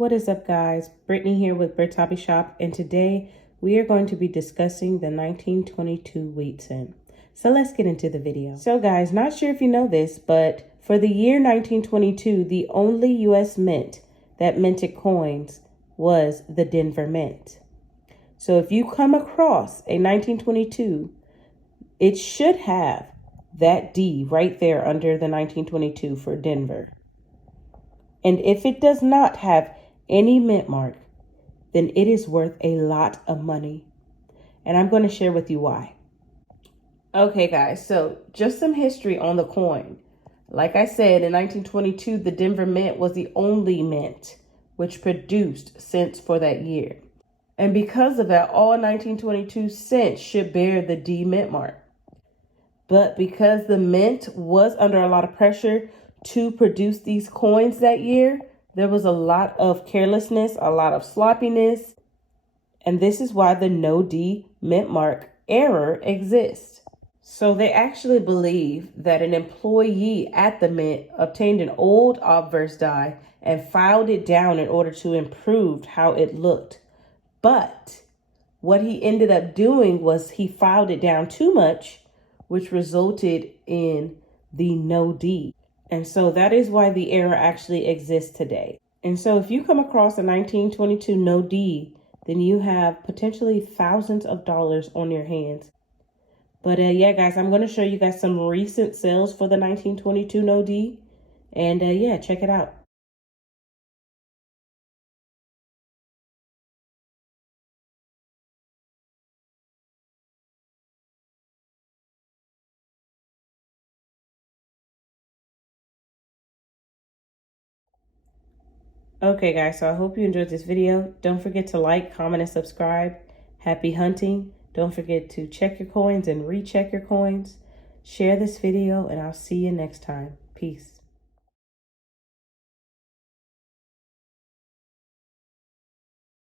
What is up, guys? Brittany here with Britt's Hobby Shop, and today we are going to be discussing the 1922 wheat cent. So let's get into the video. So guys, not sure if you know this, but for the year 1922, the only U.S. mint that minted coins was the Denver Mint. So if you come across a 1922, it should have that D right there under the 1922 for Denver. And if it does not have any mint mark, then it is worth a lot of money. And I'm going to share with you why. Okay, guys, so just some history on the coin. Like I said, in 1922, the Denver Mint was the only mint which produced cents for that year. And because of that, all 1922 cents should bear the D mint mark. But because the mint was under a lot of pressure to produce these coins that year, there was a lot of carelessness, a lot of sloppiness, and this is why the no D mint mark error exists. So they actually believe that an employee at the mint obtained an old obverse die and filed it down in order to improve how it looked. But what he ended up doing was he filed it down too much, which resulted in the no D. And so that is why the error actually exists today. And so if you come across a 1922 no D, then you have potentially thousands of dollars on your hands. But yeah, guys, I'm going to show you guys some recent sales for the 1922 no D. And yeah, check it out. Okay, guys, so I hope you enjoyed this video. Don't forget to like, comment, and subscribe. Happy hunting. Don't forget to check your coins and recheck your coins. Share this video, and I'll see you next time. Peace.